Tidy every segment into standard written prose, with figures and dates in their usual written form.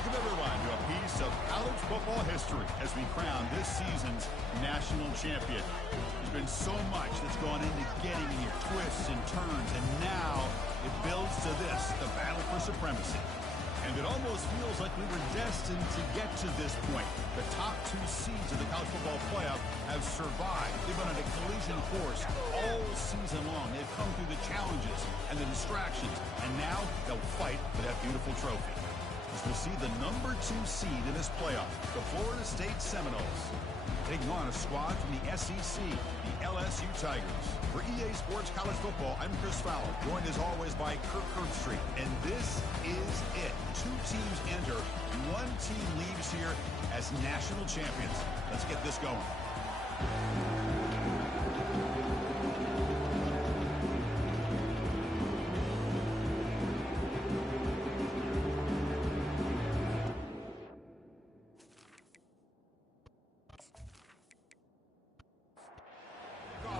Welcome, everyone, to a piece of college football history as we crown this season's national champion. There's been so much that's gone into getting here, twists and turns, and now it builds to this, the battle for supremacy. And it almost feels like we were destined to get to this point. The top two seeds of the college football playoff have survived. They've been on a collision course all season long. They've come through the challenges and the distractions, and now they'll fight for that beautiful trophy. As we'll see the number 2 seed in this playoff, the Florida State Seminoles, taking on a squad from the SEC, the LSU Tigers. For EA Sports College Football, I'm Chris Fowler, joined as always by Kirk Herbstreit. And this is it. 2 teams enter, 1 team leaves here as national champions. Let's get this going.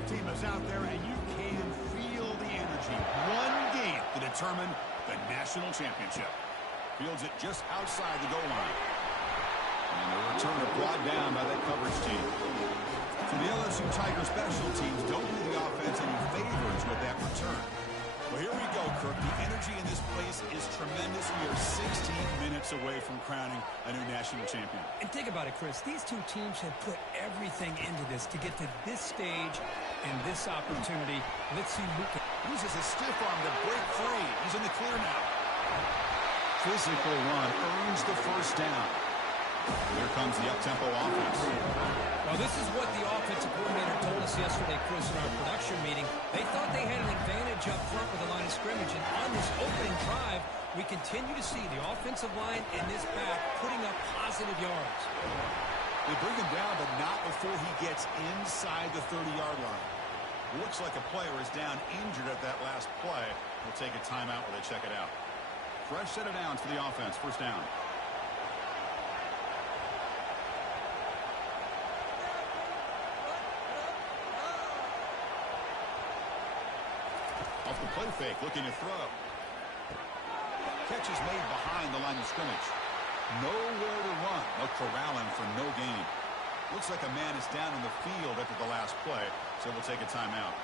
Team is out there, and you can feel the energy. 1 game to determine the national championship. Fields it just outside the goal line. And the returner brought down by that coverage team. So the LSU Tiger special teams don't do the offense any favors with that return. Well, here we go, Kirk. The energy in this place is tremendous. We are 16 minutes away from crowning a new national champion. And think about it, Chris. These 2 teams have put everything into this to get to this stage and this opportunity. Let's see who can. Uses a stiff arm to break free. He's in the clear now. Physical run earns the first down. Here comes the up-tempo offense. Well, this is what the offensive coordinator told us yesterday, Chris, in our production meeting. They thought they had an advantage up front with the line of scrimmage, and on this opening drive, we continue to see the offensive line and this back putting up positive yards. They bring him down, but not before he gets inside the 30-yard line. Looks like a player is down injured at that last play. We'll take a timeout while they check it out. Fresh set of downs for the offense. First down. Off the play fake, looking to throw. Catch is made behind the line of scrimmage. Nowhere to run. They'll corral him for no gain. Looks like a man is down in the field after the last play, so we'll take a timeout.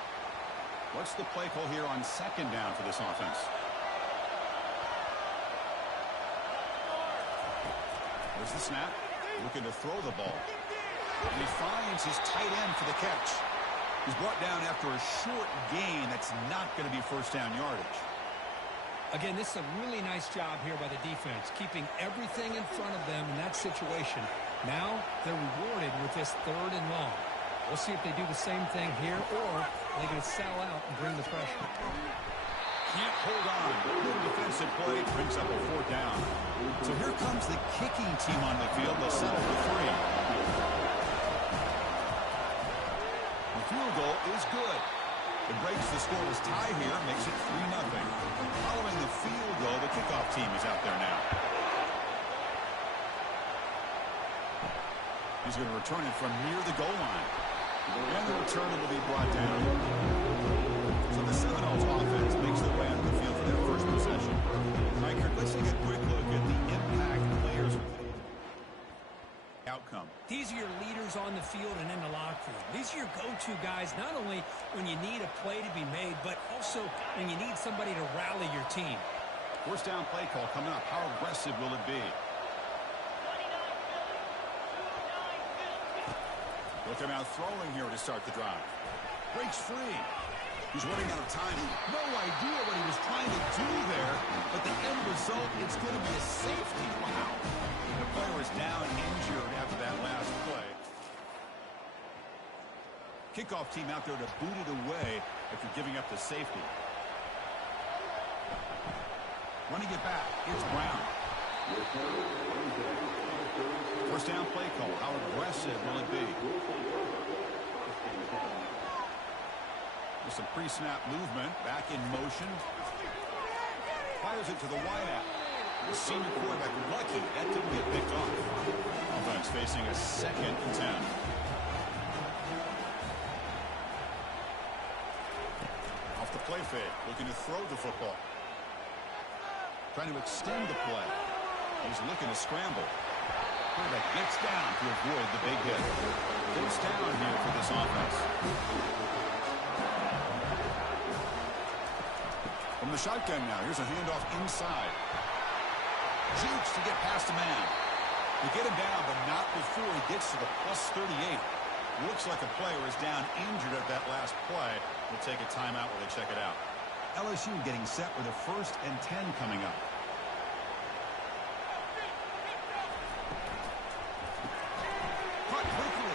What's the play call here on second down for this offense? There's the snap. Looking to throw the ball. And he finds his tight end for the catch. He's brought down after a short gain that's not going to be first down yardage. Again, this is a really nice job here by the defense, keeping everything in front of them in that situation. Now they're rewarded with this 3rd and long. We'll see if they do the same thing here, or they're going to settle out and bring the pressure. Can't hold on. Good defensive play brings up a 4th down. So here comes the kicking team on the field. They'll settle for 3. The field goal is good. It breaks the scoreless tie here, makes it 3-0. Following the field goal, the kickoff team is out there now. He's going to return it from near the goal line. And the returner will be brought down. So the Seminoles offense makes their way onto the field for their first possession. All right, Kirk, let's take a quick look at the impact players outcome. These are your leaders on the field and in the locker room. These are your go-to guys, not only when you need a play to be made, but also when you need somebody to rally your team. First down play call coming up. How aggressive will it be? Look him out throwing here to start the drive. Breaks free. He's running out of time. No idea what he was trying to do there, but the end result, it's going to be a safety. Wow. The player is down injured after that last play. Kickoff team out there to boot it away after giving up the safety. Running it back, it's Brown. First down play call. How aggressive will it be? With some pre-snap movement, back in motion. Fires it to the wideout. The senior quarterback lucky that didn't get picked off. Offense facing a 2nd and 10. Off the play fake, looking to throw the football. Trying to extend the play. He's looking to scramble. Quarterback gets down to avoid the big hit. First down here for this offense. From the shotgun now, here's a handoff inside. Jukes to get past a man. They get him down, but not before he gets to the plus 38. Looks like a player is down injured at that last play. We'll take a timeout while they check it out. LSU getting set with a 1st and 10 coming up. Caught quickly.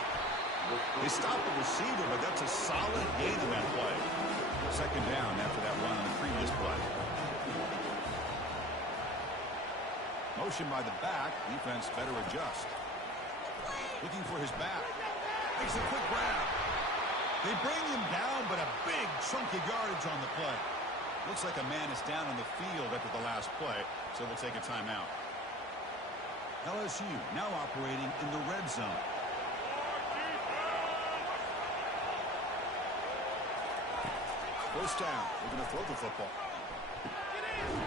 They stopped the receiver, but that's a solid gain on that play. 2nd down after that run on the previous play. Motion by the back. Defense better adjust. Looking for his back. Makes a quick grab. They bring him down, but a big chunk of yardage on the play. Looks like a man is down on the field after the last play, so we'll take a timeout. LSU now operating in the red zone. First down. They're going to throw the football.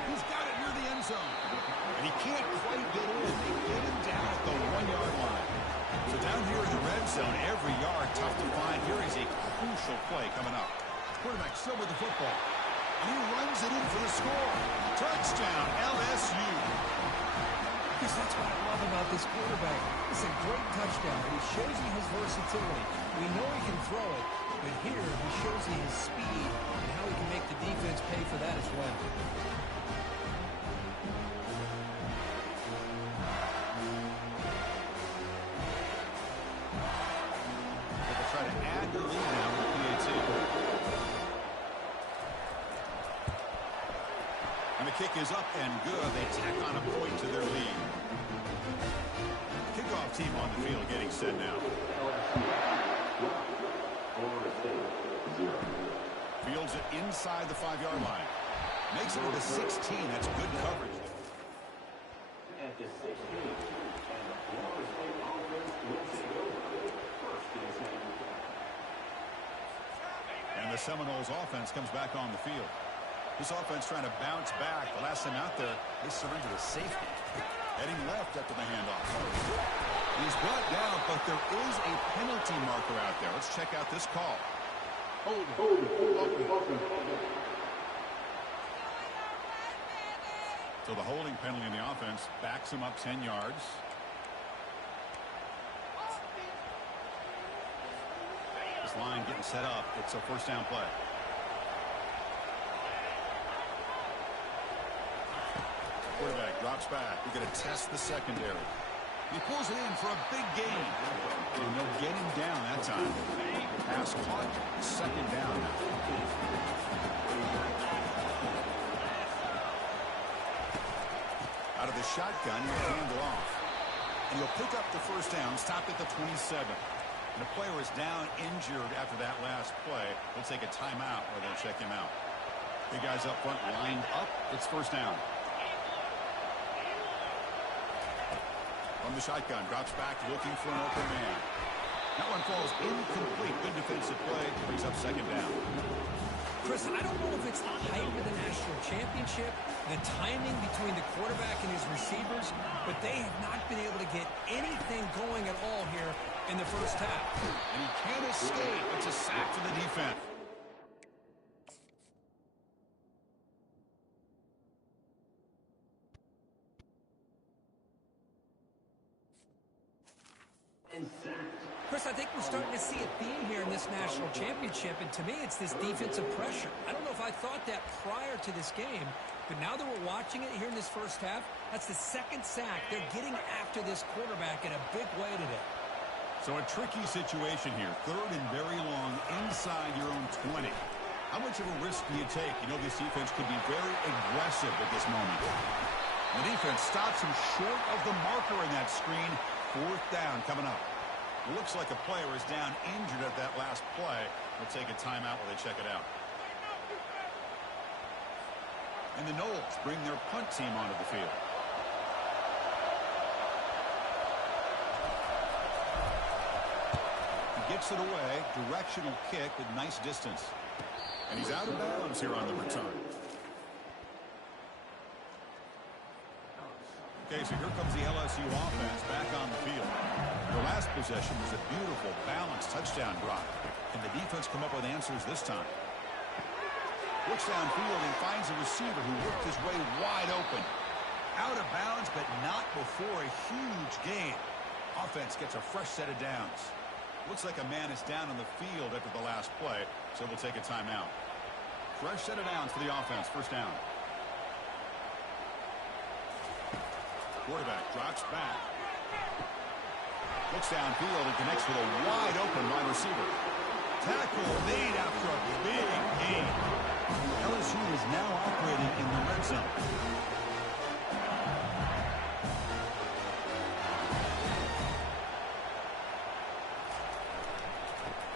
He's got it near the end zone. And he can't quite get in. They get him down at the 1-yard line. So down here in the red zone, every yard tough to find. Here is a crucial play coming up. Quarterback still with the football. And he runs it in for the score. Touchdown, LSU. Because that's what I love about this quarterback. It's a great touchdown. He shows you his versatility. We know he can throw it, but here he shows you his speed and how he can make the defense pay for that as well. They'll try to add the lead now with the PAT. And the kick is up and good. They tack on a point to their lead. Kickoff team on the field getting set now. Fields it inside the 5-yard line. Makes it to the 16. That's good coverage. At the 16, and the Florida State offense wins it over. First and 10. And the Seminoles offense comes back on the field. This offense trying to bounce back. The last time out there, they surrendered a safety. Heading left after the handoff. He's brought down, but there is a penalty marker out there. Let's check out this call. So the holding penalty in the offense backs him up 10 yards. This line getting set up. It's a first down play. Quarterback drops back. We're going to test the secondary. He pulls it in for a big gain. And they'll get him down that time. Pass caught. 2nd down. Out of the shotgun, he'll hand it off. And he'll pick up the first down, stop at the 27. And the player is down injured after that last play. We'll take a timeout or they'll check him out. Big guys up front lined up. It's first down. From the shotgun, drops back, looking for an open man. That one falls incomplete. Good defensive play. Brings up 2nd down. Chris, I don't know if it's the height of the national championship, the timing between the quarterback and his receivers, but they have not been able to get anything going at all here in the first half. And he can't escape. It's a sack for the defense. Chris, I think we're starting to see a theme here in this national championship, and to me, it's this defensive pressure. I don't know if I thought that prior to this game, but now that we're watching it here in this first half, that's the 2nd sack. They're getting after this quarterback in a big way today. So a tricky situation here. 3rd and very long inside your own 20. How much of a risk do you take? You know this defense could be very aggressive at this moment. The defense stops him short of the marker in that screen. 4th down coming up. Looks like a player is down injured at that last play. We'll take a timeout while they check it out. And the Noles bring their punt team onto the field. He gets it away. Directional kick with nice distance. And he's out of bounds here on the return. Okay, so here comes the LSU offense back on the field. The last possession was a beautiful, balanced touchdown drive. Can the defense come up with answers this time? Looks downfield and finds a receiver who worked his way wide open. Out of bounds, but not before a huge gain. Offense gets a fresh set of downs. Looks like a man is down on the field after the last play, so we'll take a timeout. Fresh set of downs for the offense. First down. Quarterback drops back. Looks downfield and connects with a wide open wide receiver. Tackle made after a big gain. LSU is now operating in the red zone.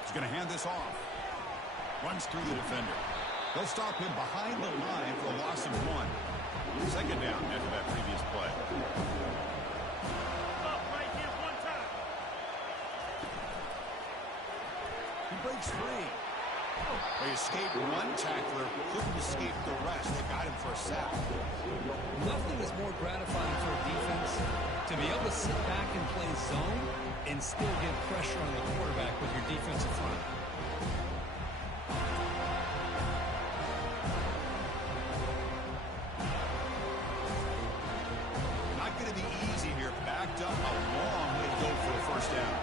He's going to hand this off. Runs through the defender. They'll stop him behind the line for a loss of 1. Second down after that previous play. Up right here one time. He breaks free. They escaped one tackler, couldn't escape the rest. They got him for a sack. Nothing is more gratifying for a defense to be able to sit back and play zone and still get pressure on the quarterback with your defensive front. Not going to be easy here. Backed up a long way to go for a first down.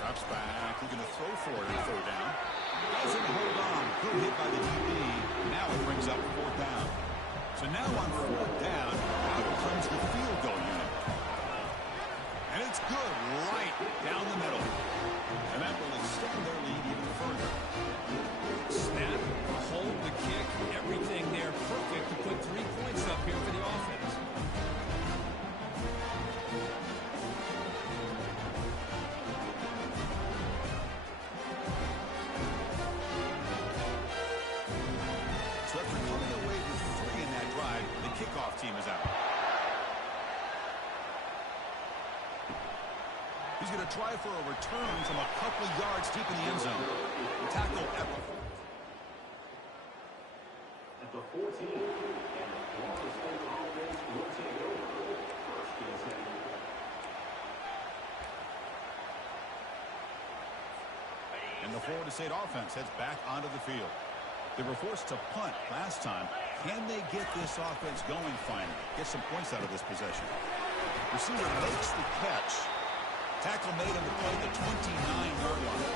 Drops back. Looking to throw for it on third down. Doesn't hold on. Good hit by the DB. Now it brings up fourth down. So now on fourth down, out comes the field goal unit. And it's good right down the middle. And that will extend their lead even further. Snap, hold the kick, everything there perfect to put 3 points up here for the offense. So after coming away with 3 in that drive, the kickoff team is out. He's going to try for a return from a couple yards deep in the end zone. Tackle at At the 14, and the Florida State offense will take over. First and 10. And the Florida State offense heads back onto the field. They were forced to punt last time. Can they get this offense going finally? Get some points out of this possession. Receiver makes the catch. Tackle made him to play the 29-yard line.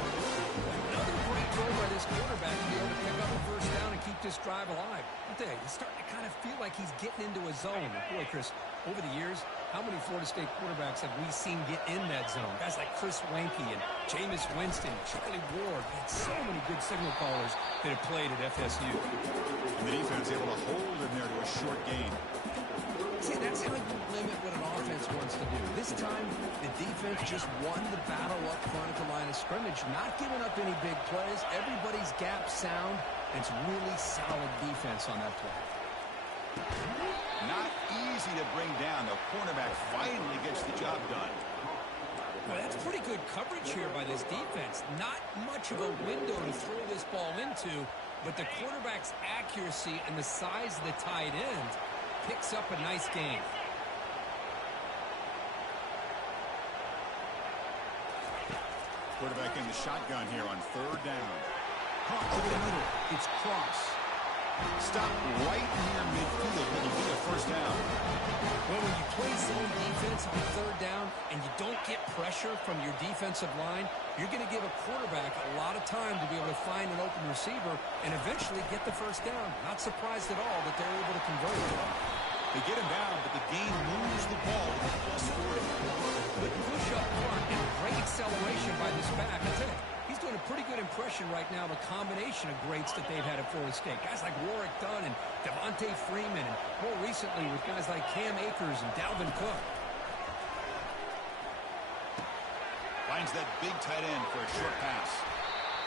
Another great throw by this quarterback to be able to pick up a first down and keep this drive alive. He's starting to kind of feel like he's getting into a zone. Boy, Chris, over the years, how many Florida State quarterbacks have we seen get in that zone? Guys like Chris Wenke and Jameis Winston, Charlie Ward. We had so many good signal callers that have played at FSU. And the defense able to hold him there to a short gain. See, that's how you limit what an offense wants to do. This time, the defense just won the battle up front at the line of scrimmage, not giving up any big plays. Everybody's gap sound. It's really solid defense on that play. Not easy to bring down. The cornerback finally gets the job done. Well, that's pretty good coverage here by this defense. Not much of a window to throw this ball into, but the quarterback's accuracy and the size of the tight end picks up a nice gain. Quarterback in the shotgun here on third down. Caught over the middle. It's Cross. Stop right near midfield. It'll be a first down. Well, when you play zone defense on third down and you don't get pressure from your defensive line, you're going to give a quarterback a lot of time to be able to find an open receiver and eventually get the first down. Not surprised at all that they're able to convert. They get him down, but the game moves the ball with plus 40. Good push up front and great acceleration by this back. I tell you, he's doing a pretty good impression right now of a combination of greats that they've had at Florida State. Guys like Warwick Dunn and Devontae Freeman, and more recently with guys like Cam Akers and Dalvin Cook. Finds that big tight end for a short pass.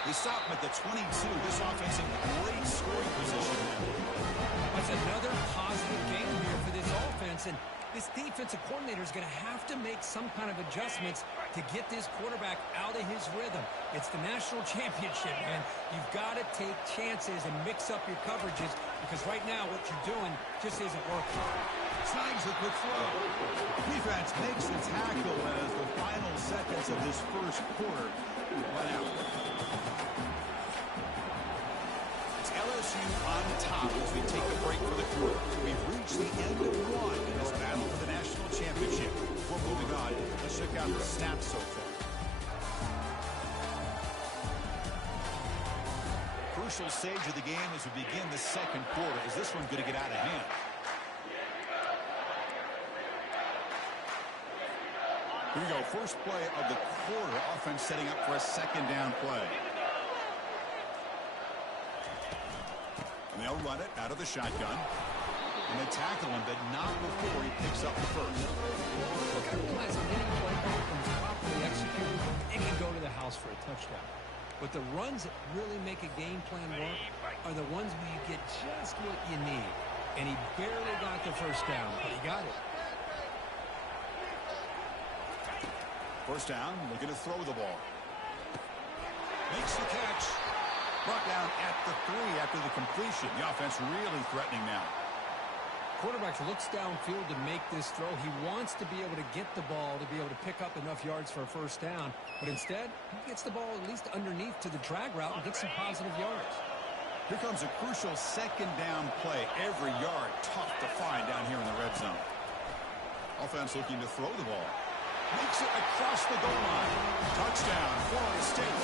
They stop him at the 22. This offense in great scoring position now. That's another positive game here for this offense, and this defensive coordinator is going to have to make some kind of adjustments to get this quarterback out of his rhythm. It's the national championship, man. You've got to take chances and mix up your coverages because right now what you're doing just isn't working. Snags a quick throw. Defense makes the tackle as the final seconds of this first quarter run out. It's LSU on top as we take a break for the quarter. We've reached the end of one in this battle for the national championship. We're moving on. Let's check out the stats so far. Crucial stage of the game as we begin the second quarter. Is this one going to get out of hand? Here we go. First play of the quarter. Offense setting up for a second down play. And they'll run it out of the shotgun. And they tackle him, but not before he picks up the first. Look, I realize that any play is properly executed, it can go to the house for a touchdown. But the runs that really make a game plan work are the ones where you get just what you need. And he barely got the first down, but he got it. First down, looking to throw the ball. Makes the catch. Brought down at the 3 after the completion. The offense really threatening now. Quarterback looks downfield to make this throw. He wants to be able to get the ball to be able to pick up enough yards for a first down. But instead, he gets the ball at least underneath to the drag route and gets some positive yards. Here comes a crucial second down play. Every yard tough to find down here in the red zone. Offense looking to throw the ball. Makes it across the goal line. Touchdown, Florida State.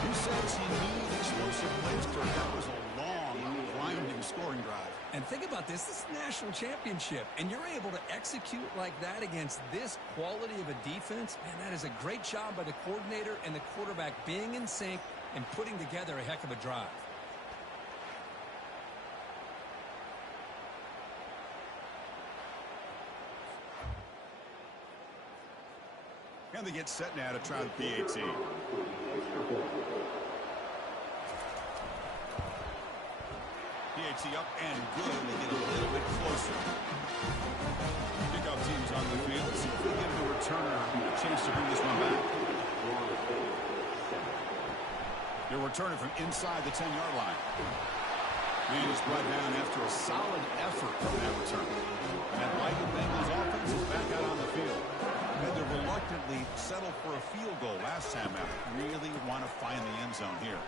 Who says you need explosive plays, Kirk? That was a long, grinding scoring drive. And think about this. This is a national championship, and you're able to execute like that against this quality of a defense. Man, that is a great job by the coordinator and the quarterback being in sync and putting together a heck of a drive. And they get set now to try the PAT. PAT up and good, and they get a little bit closer. Pickup teams on the field. Let's see if we give the returner a chance to bring this one back. They're returning from inside the 10-yard line. Man is brought down after a solid effort from that return. And like the Bengals offense is back out on the field. Had to reluctantly settle for a field goal last time out. Really want to find the end zone here.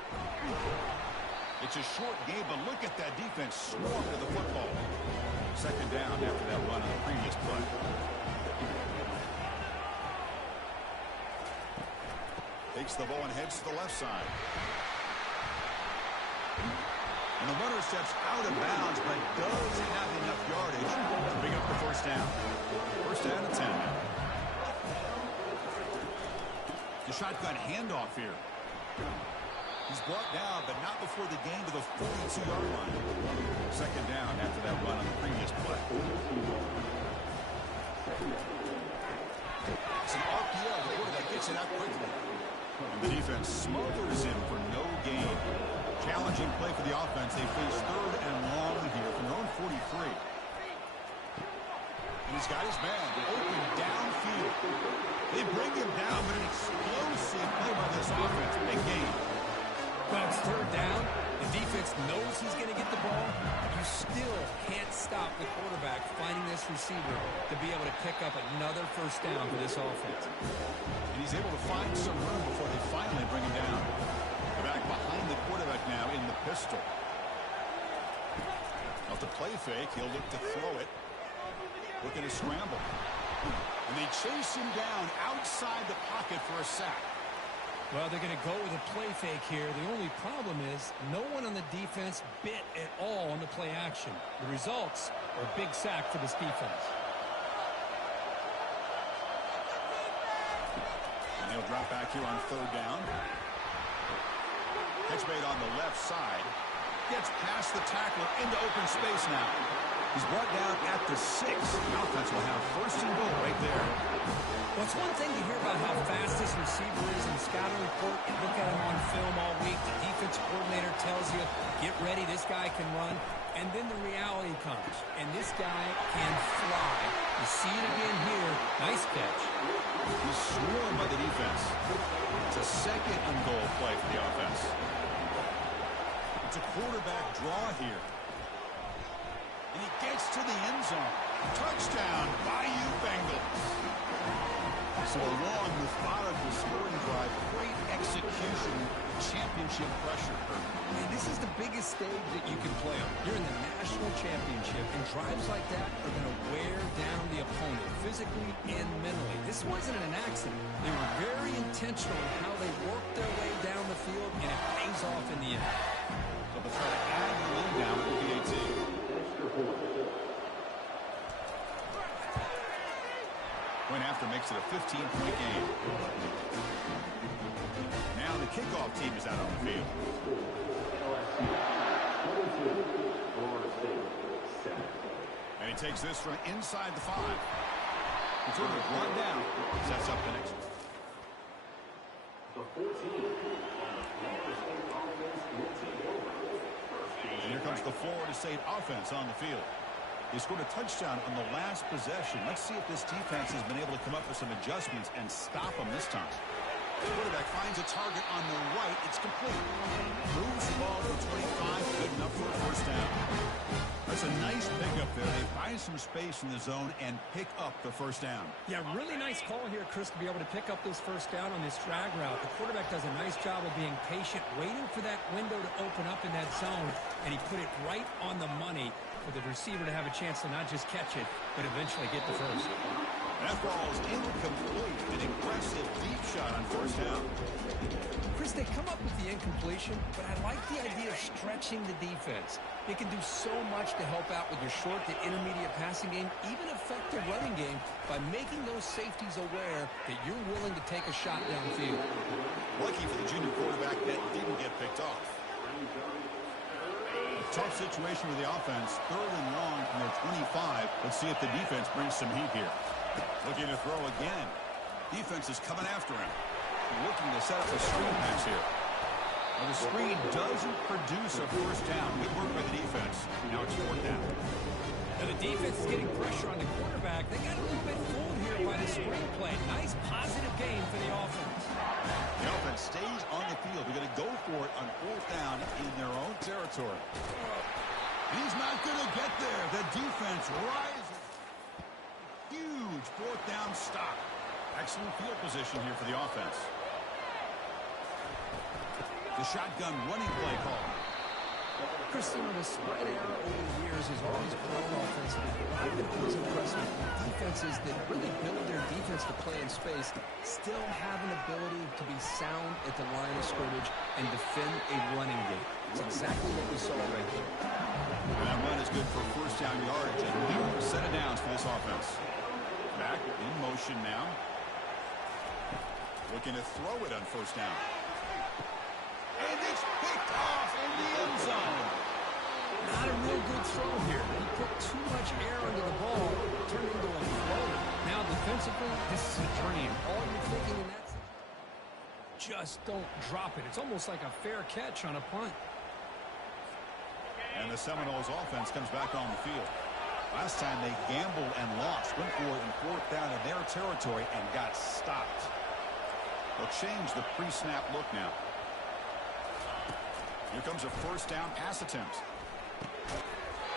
It's a short game, but look at that defense swarm to the football. Second down after that run on the previous play. Takes the ball and heads to the left side. And the runner steps out of bounds, but does have enough yardage to bring up the first down. First down and 10 now. The shotgun handoff here. He's brought down, but not before the gain to the 42-yard line. Second down after that run on the previous play. It's an RPO. The quarterback gets it out quickly. And the defense smothers him for no gain. Challenging play for the offense. They face third and long here from their own 43. And he's got his man open downfield. They bring him down, but an explosive play by this offense. Big game. Well, it's third down. The defense knows he's going to get the ball. You still can't stop the quarterback finding this receiver to be able to pick up another first down for this offense. And he's able to find some room before they finally bring him down. They're back behind the quarterback now in the pistol. Off the play fake, he'll look to throw it. Looking to scramble. And they chase him down outside the pocket for a sack. Well, they're going to go with a play fake here. The only problem is no one on the defense bit at all on the play action. The results are a big sack for this defense. And he'll drop back here on third down. Catch made on the left side. Gets past the tackler into open space now. He's brought down at the 6. The offense will have first and goal right there. Well, it's one thing to hear about how fast this receiver is in the scouting report. You look at him on film all week. The defensive coordinator tells you, get ready, this guy can run. And then the reality comes. And this guy can fly see it again here. Nice catch. He's swarmed by the defense. It's a second and goal play for the offense. It's a quarterback draw here. And he gets to the end zone. Touchdown, Bayou Bengals. So a long, methodical scoring drive. Great execution. Championship pressure. And this is the biggest stage that you can play on. You're in the national championship, and drives like that are going to wear down the opponent physically and mentally. This wasn't an accident. They were very intentional in how they worked their way down the field, and it pays off in the end. So they'll try to add the lead down with the PAT. Point after makes it a 15-point game. Now the kickoff team is out on the field. And he takes this from inside the 5. He's sort of run down. Sets up the next one. And here comes the Florida State offense on the field. They scored a touchdown on the last possession. Let's see if this defense has been able to come up with some adjustments and stop them this time. The quarterback finds a target on the right. It's complete. Moves the ball to 25. Good enough for a first down. That's a nice pickup there. They find some space in the zone and pick up the first down. Yeah, really nice call here, Chris, to be able to pick up this first down on this drag route. The quarterback does a nice job of being patient, waiting for that window to open up in that zone, and he put it right on the money for the receiver to have a chance to not just catch it, but eventually get the first. That ball is incomplete. An aggressive deep shot on first down. Chris, they come up with the incompletion, but I like the idea of stretching the defense. It can do so much to help out with your short to intermediate passing game, even affect the running game by making those safeties aware that you're willing to take a shot downfield. Lucky for the junior quarterback that didn't get picked off. Tough situation with the offense. 3rd and long from their 25. Let's see if the defense brings some heat here. Looking to throw again. Defense is coming after him. Looking to set up a screen pass here. Well, the screen doesn't produce a first down. Good work by the defense. Now it's 4th down. Now the defense is getting pressure on the quarterback. They got a little bit fooled here by the screen play. Nice positive game for the offense. The offense stays on the field. They're going to go for it on 4th down in their own territory. He's not going to get there. The defense rises. Huge 4th down stop. Excellent field position here for the offense. The shotgun running play call. Christian, the spread error over the years has always grown offensively. I've been always impressed with defenses that really build their defense to play in space, still have an ability to be sound at the line of scrimmage and defend a running game. It's exactly what we saw right here. And that run is good for first down yardage. A new set of downs for this offense. Back in motion now. Looking to throw it on first down. And it's picked off in the end zone. Not a real good throw here. He put too much air under the ball, turned into a throw. Now defensively, this is a dream. All you're thinking in that just don't drop it. It's almost like a fair catch on a punt. And the Seminoles offense comes back on the field. Last time they gambled and lost. Went for it in 4th down in their territory and got stopped. They'll change the pre-snap look now. Here comes a first down pass attempt.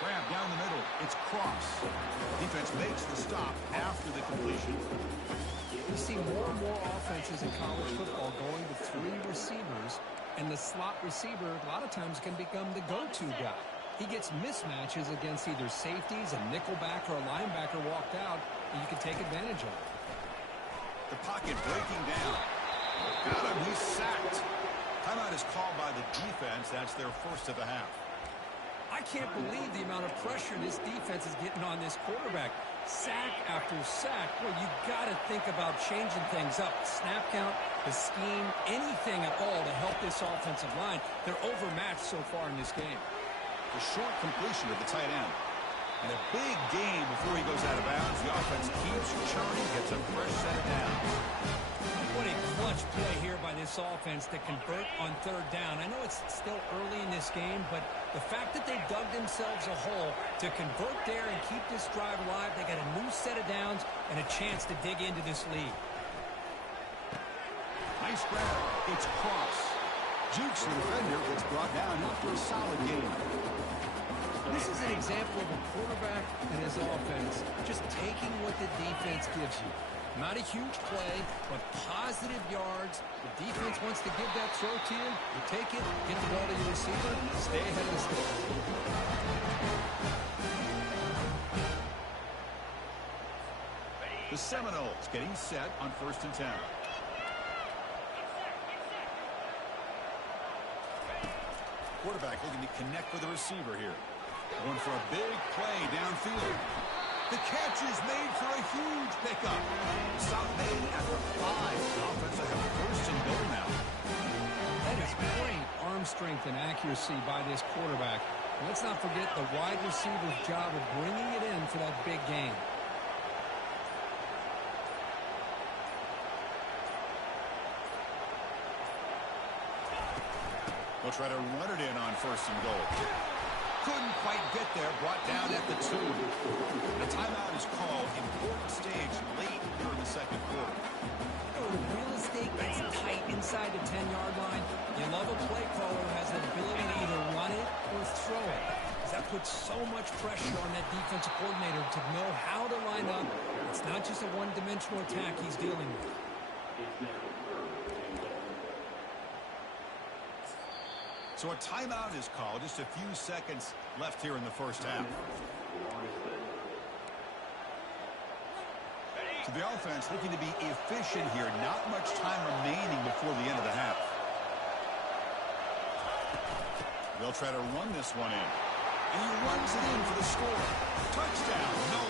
Grab down the middle. It's Cross. Defense makes the stop after the completion. We see more and more offenses in college football going to 3 receivers, and the slot receiver a lot of times can become the go-to guy. He gets mismatches against either safeties, a nickelback, or a linebacker walked out, and you can take advantage of it. The pocket breaking down. Got him. He's sacked. Timeout is called by the defense. That's their first of the half. I can't believe the amount of pressure this defense is getting on this quarterback. Sack after sack. Well, you got to think about changing things up. Snap count, the scheme, anything at all to help this offensive line. They're overmatched so far in this game. The short completion to the tight end. And a big game before he goes out of bounds. The offense keeps churning, gets a fresh set of downs. What a clutch play here by this offense to convert on third down. I know it's still early in this game, but the fact that they dug themselves a hole to convert there and keep this drive alive, they got a new set of downs and a chance to dig into this lead. Nice grab. It's Cross. Jukes the defender, gets brought down after a solid game. This is an example of a quarterback and his offense just taking what the defense gives you. Not a huge play, but positive yards. The defense wants to give that throw to you. You take it, get the ball to your receiver, stay ahead of the sticks. The Seminoles getting set on 1st and 10. Quarterback looking to connect with the receiver here. Going for a big play downfield. The catch is made for a huge pickup. Stop made after 5. The offense will have 1st and goal now. That is great arm strength and accuracy by this quarterback. And let's not forget the wide receiver's job of bringing it in for that big game. They'll try to run it in on 1st and goal. Couldn't quite get there, brought down at the 2. The timeout is called. Important stage late during the second quarter. The real estate gets tight inside the 10-yard line. You love a play caller who has the ability to either run it or throw it. Because that puts so much pressure on that defensive coordinator to know how to line up. It's not just a one-dimensional attack he's dealing with. So a timeout is called. Just a few seconds left here in the first half. So the offense looking to be efficient here. Not much time remaining before the end of the half. They'll try to run this one in. And he runs it in for the score. Touchdown, no.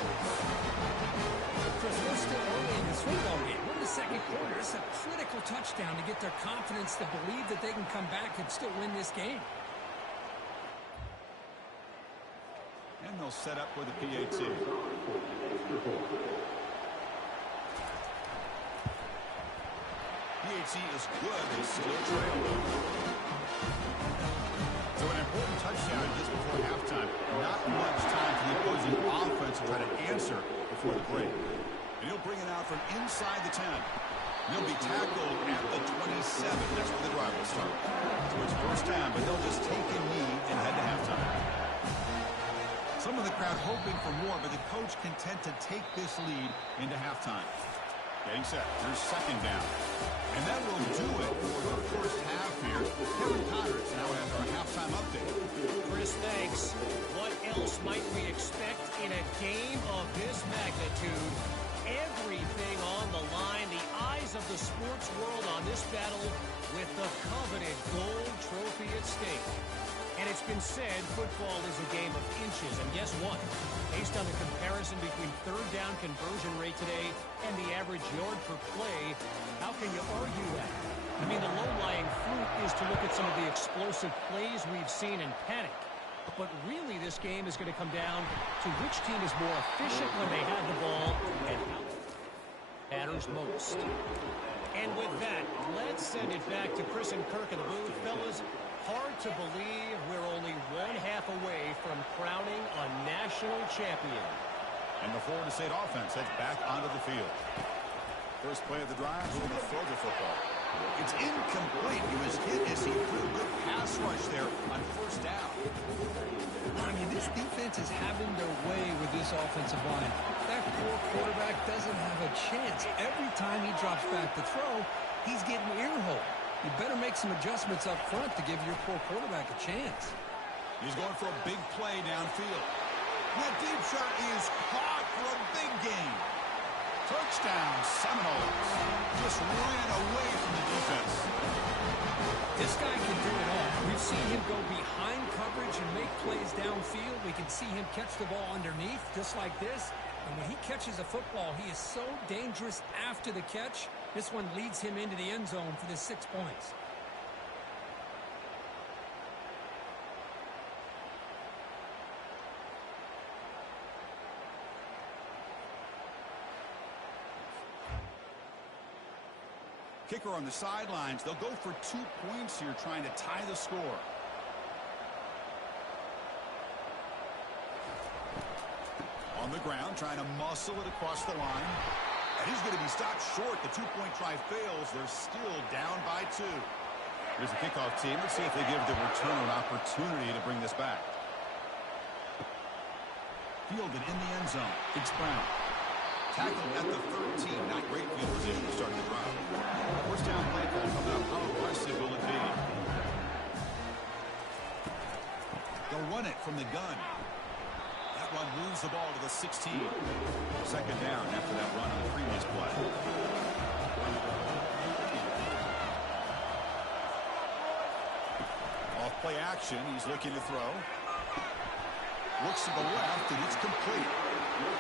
Chris, we're still early in this football game. We're in the second quarter. It's a critical touchdown to get their confidence to believe that they can come back and still win this game. And they'll set up with a PAT. PAT is good. They still trail. So an important touchdown just before halftime. Not much time for the opposing offense to try to answer before the break. And he'll bring it out from inside the 10. He'll be tackled at the 27. That's where the drive will start. So it's first down, but they'll just take a knee and head to halftime. Some of the crowd hoping for more, but the coach content to take this lead into halftime. Getting set. Here's second down. And that will do it for the first half here. Kevin Connors now has our halftime update. Chris, thanks. What else might we expect in a game of this magnitude? Everything on the line. The eyes of the sports world on this battle with the coveted gold trophy at stake. And it's been said football is a game of inches. And guess what? Based on the comparison between third down conversion rate today and the average yard per play, how can you argue that? I mean, the low-lying fruit is to look at some of the explosive plays we've seen and panic. But really, this game is going to come down to which team is more efficient when they have the ball and how matters most. And with that, let's send it back to Chris and Kirk in the booth. Fellas, hard to believe we're only one half away from crowning a national champion. And the Florida State offense heads back onto the field. First play of the drive, we're going to throw the football. It's incomplete. He was hit as he threw a good pass rush there on first down. I mean, this defense is having their way with this offensive line. That poor quarterback doesn't have a chance. Every time he drops back to throw, he's getting ear-hole. You better make some adjustments up front to give your poor quarterback a chance. He's going for a big play downfield. That deep shot is caught for a big gain. Touchdown, Seminoles. Just ran away from the defense. This guy can do it all. We've seen him go behind coverage and make plays downfield. We can see him catch the ball underneath, just like this. And when he catches a football, he is so dangerous after the catch. This one leads him into the end zone for the 6 points. Kicker on the sidelines. They'll go for 2 points here, trying to tie the score. On the ground, trying to muscle it across the line. And he's going to be stopped short. The 2-point try fails. They're still down by 2. Here's the kickoff team. Let's see if they give the return an opportunity to bring this back. Fielded in the end zone. It's Brown. Tackled at the 13. Not great field position to start the drive. First down play call coming up. How aggressive will it be? They'll run it from the gun. That one moves the ball to the 16. Second down after that run on the previous play. Off play action. He's looking to throw. Looks to the left, and it's complete.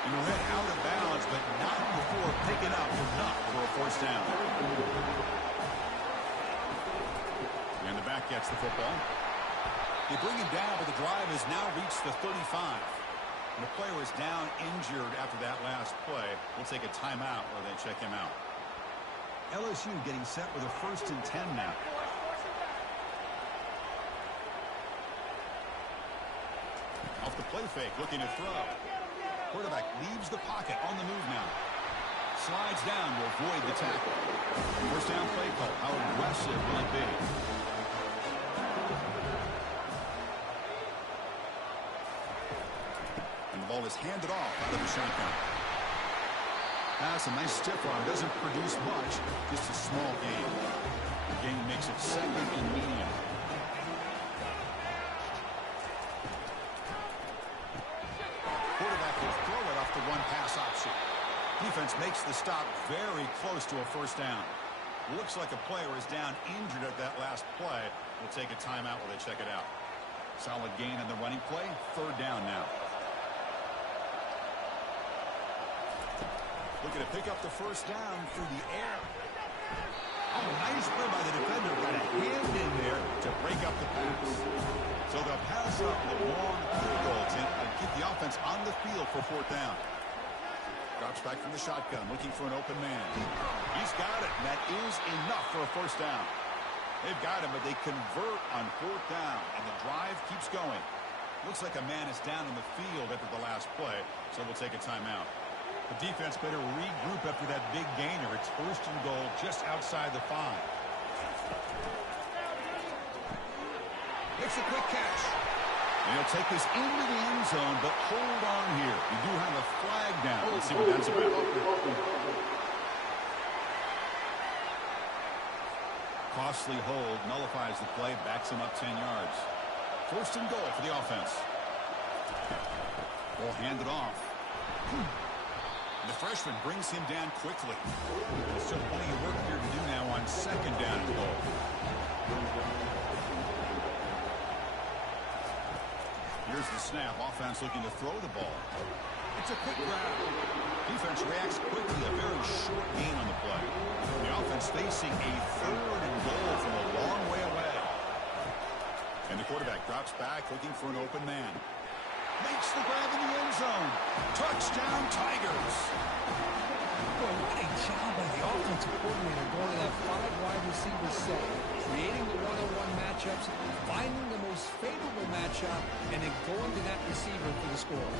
You head out of bounds, but not before picking up enough for a first down. And the back gets the football. They bring him down, but the drive has now reached the 35. And the player is down injured after that last play. We'll take a timeout while they check him out. LSU getting set with a 1st and 10 now. Off the play fake, looking to throw. Quarterback leaves the pocket on the move now. Slides down to avoid the tackle. First down play call. How aggressive will it be? And the ball is handed off out of the shotgun. Pass, a nice stiff arm. Doesn't produce much. Just a small gain. The gain makes it 2nd and medium. One-pass option. Defense makes the stop very close to a first down. Looks like a player is down injured at that last play. We'll take a timeout while they check it out. Solid gain in the running play. 3rd down now. Looking to pick up the first down through the air. Oh, nice play by the defender. Got a hand in there to break up the pass. So they'll pass up the long field goal attempt and keep the offense on the field for 4th down. Drops back from the shotgun, looking for an open man. He's got it, and that is enough for a first down. They've got him, but they convert on 4th down, and the drive keeps going. Looks like a man is down in the field after the last play, so we'll take a timeout. The defense better regroup after that big gainer. It's 1st and goal just outside the 5. Makes a quick catch. And he'll take this into the end zone, but hold on here. We do have a flag down. Let's see what that's about. Costly hold, nullifies the play, backs him up 10 yards. 1st and goal for the offense. Ball handed off. And the freshman brings him down quickly. There's still plenty of work here to do now on 2nd down and goal. Here's the snap. Offense looking to throw the ball. It's a quick grab. Defense reacts quickly. A very short gain on the play. The offense facing a 3rd and goal from a long way away. And the quarterback drops back looking for an open man. Makes the grab in the end zone. Touchdown, Tigers. Boy, what a job by the offensive coordinator going to that 5 wide receiver set, creating the one-on-one matchups, finding the most favorable matchup, and then going to that receiver for the score.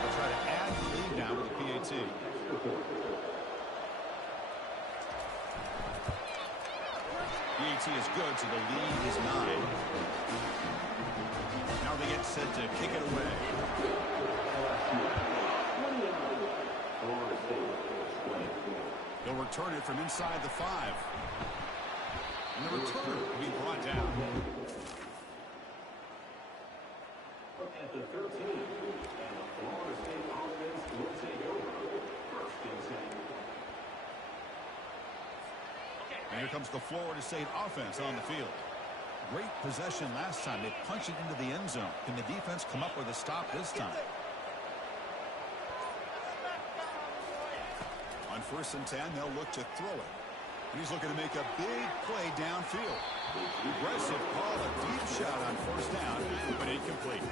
They'll try to add the lead now with the PAT. PAT is good, so the lead is 9. Now they get set to kick it away. They'll return it from inside the 5. And the return will be brought down. At the 13, and the Florida State offense will take over. 1st and 10. And here comes the Florida State offense on the field. Great possession last time. They punched it into the end zone. Can the defense come up with a stop this time? On 1st and 10, they'll look to throw it. He's looking to make a big play downfield. Aggressive call, a deep shot on first down, but incomplete.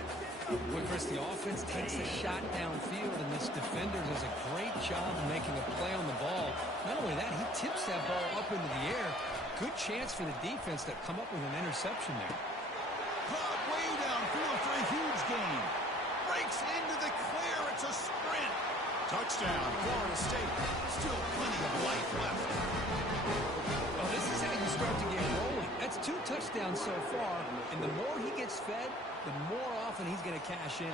Well, Chris, the offense takes a shot downfield, and this defender does a great job of making a play on the ball. Not only that, he tips that ball up into the air. Good chance for the defense to come up with an interception there. Caught way downfield for a huge gain. Breaks into the clear. It's a sprint. Touchdown, Florida State. Still plenty of life left. Well, this is how you start to get rolling. That's 2 touchdowns so far, and the more he gets fed, the more often he's going to cash in.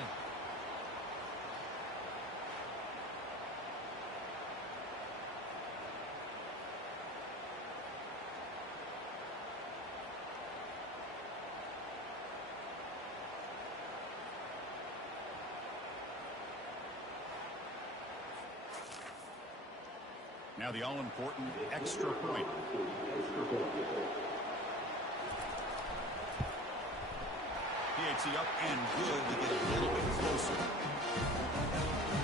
Now the all-important extra point. PAT up and good to get a little bit closer.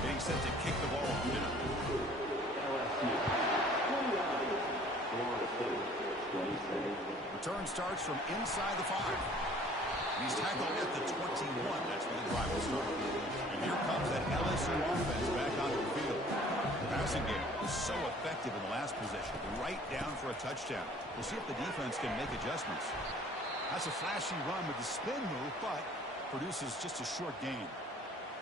Being set to kick the ball off now. Return starts from inside the 5. He's tackled at the 21. That's where the drive will start. And here comes that LSU offense back onto the field. The passing game was so effective in the last possession. Right down for a touchdown. We'll see if the defense can make adjustments. That's a flashy run with the spin move, but produces just a short gain.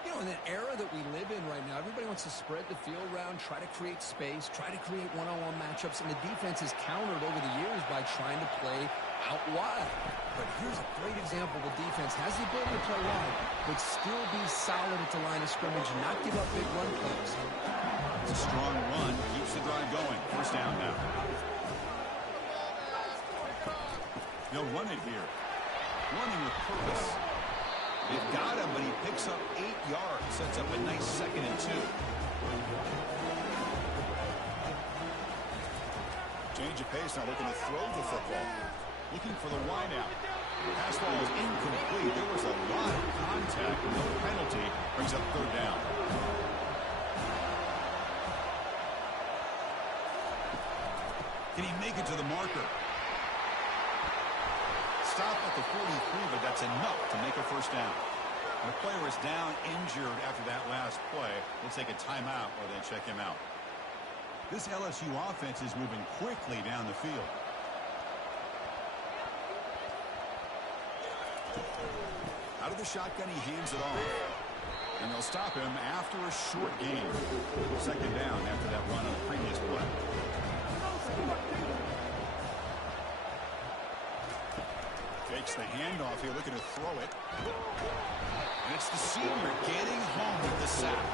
You know, in an era that we live in right now, everybody wants to spread the field around, try to create space, try to create one-on-one matchups, and the defense has countered over the years by trying to play out wide. But here's a great example. The defense has the ability to play wide, but still be solid at the line of scrimmage and not give up big run plays. It's a strong run, keeps the drive going. First down now. They'll run it here. Running with purpose. They've got him, but he picks up 8 yards. Sets up a nice 2nd and 2. Change of pace, now looking to throw the football. Looking for the wideout. Pass ball is incomplete. There was a lot of contact. No penalty. Brings up 3rd down. Can he make it to the marker? Stop at the 43, but that's enough to make a first down. The player is down injured after that last play. They'll take a timeout or they check him out. This LSU offense is moving quickly down the field. Out of the shotgun, he hands it off. And they'll stop him after a short gain. 2nd down after that run on the previous play. Takes the handoff here, looking to throw it. And it's the senior getting home with the sack.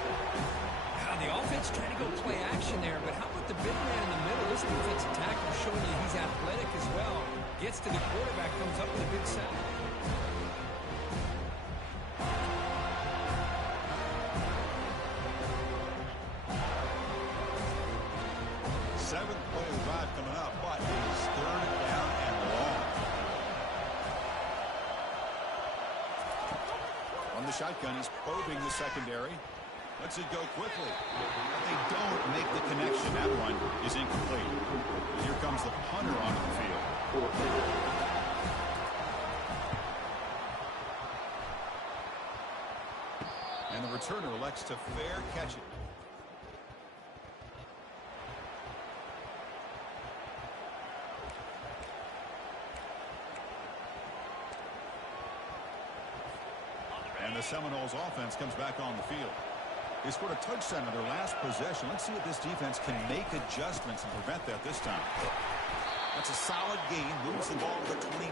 Now, the offense trying to go play action there, but how about the big man in the middle? This defensive tackle showing you he's athletic as well. Gets to the quarterback, comes up with a big sack. 7th play of the drive coming up, but it is 3rd down and long. On the shotgun, he's probing the secondary. Lets it go quickly. But they don't make the connection. That one is incomplete. Here comes the punter onto the field. And the returner elects to fair catch it. And the Seminoles offense comes back on the field. They scored a touchdown on their last possession. Let's see if this defense can make adjustments and prevent that this time. That's a solid gain. Moves the ball to the 29.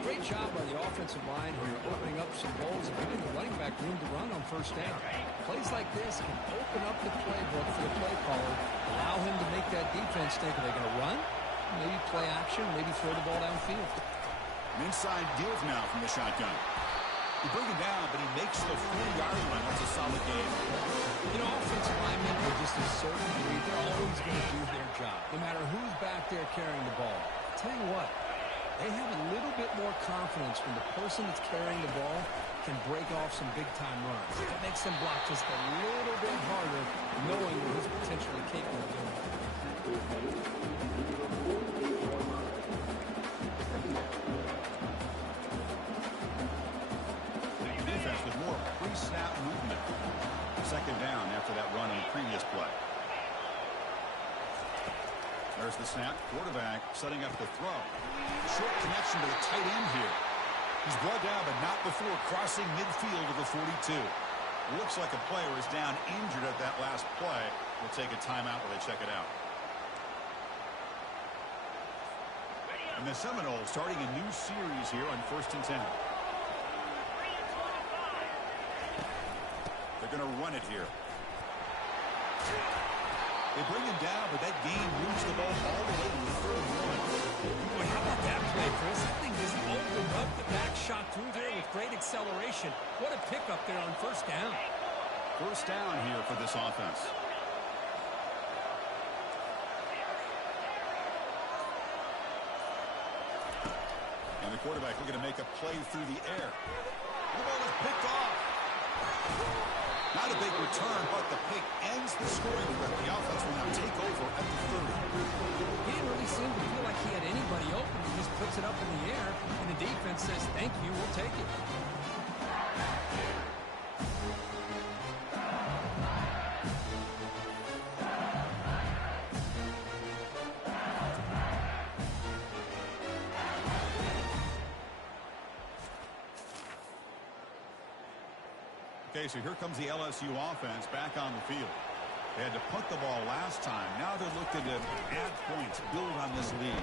Great job by the offensive line here, opening up some holes and giving the running back room to run on first down. Plays like this can open up the playbook for the play caller, allow him to make that defense think, are they going to run? Maybe play action, maybe throw the ball downfield. An inside give now from the shotgun. He brings him down, but he makes the 40-yard run. That's a solid game. You know, offensive linemen are just a certain breed. They're always going to do their job, no matter who's back there carrying the ball. I'll tell you what, they have a little bit more confidence when the person that's carrying the ball can break off some big-time runs. It makes them block just a little bit harder, knowing what he's potentially capable of doing. the snap. Quarterback setting up the throw. Short connection to the tight end here. He's brought down, but not before crossing midfield of the 42. Looks like a player is down injured at that last play. We'll take a timeout while they check it out. And the Seminoles starting a new series here on 1st and 10. They're going to run it here. They bring him down, but that game moves the ball all the way to the 31. Boy, how about that play, Chris? That thing just opened up the back shot through there with great acceleration. What a pickup there on 1st down. 1st down here for this offense. And the quarterback looking to make a play through the air. The ball is picked off. Not a big return, but the pick ends the scoring drive. The offense will now take over at the 30. He didn't really seem to feel like he had anybody open. He just puts it up in the air, and the defense says, thank you, we'll take it. Okay, so here comes the LSU offense back on the field. They had to punt the ball last time. Now they're looking to add points, build on this lead.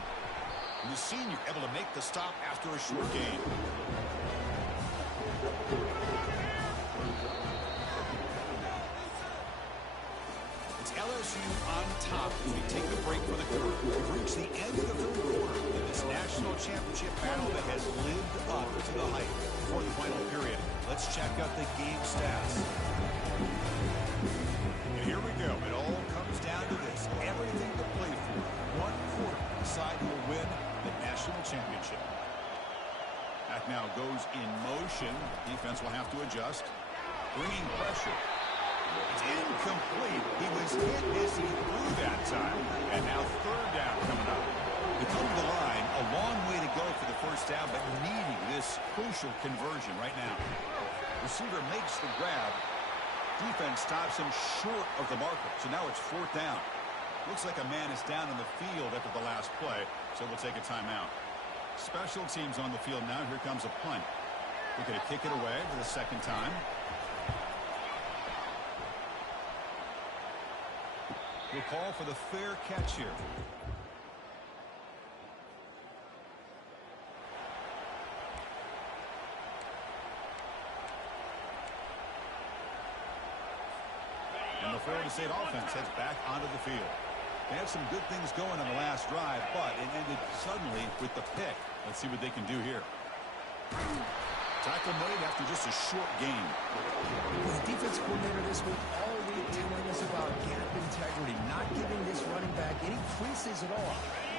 And the senior able to make the stop after a short gain. It's LSU on top as we take a break for the quarter. We've reached the end of the 3rd quarter in this national championship battle that has lived up to the hype before the final period. Let's check out the game stats. And here we go. It all comes down to this. Everything to play for. 1 quarter decide who will win the national championship. Back now goes in motion. Defense will have to adjust. Bringing pressure. It's incomplete. He was hit as he threw that time. And now 3rd down coming up. They come to the line. A long way to go for the 1st down, but needing this crucial conversion right now. Receiver makes the grab. Defense stops him short of the marker. So now it's 4th down. Looks like a man is down in the field after the last play, so we'll take a timeout. Special teams on the field now. Here comes a punt. We're going to kick it away for the 2nd time. We'll call for the fair catch here. And the Florida State offense heads back onto the field. They had some good things going on the last drive, but it ended suddenly with the pick. Let's see what they can do here. Tackle made after just a short gain. The defense coordinator this week all week telling us about gap integrity, not giving this running back any creases at all.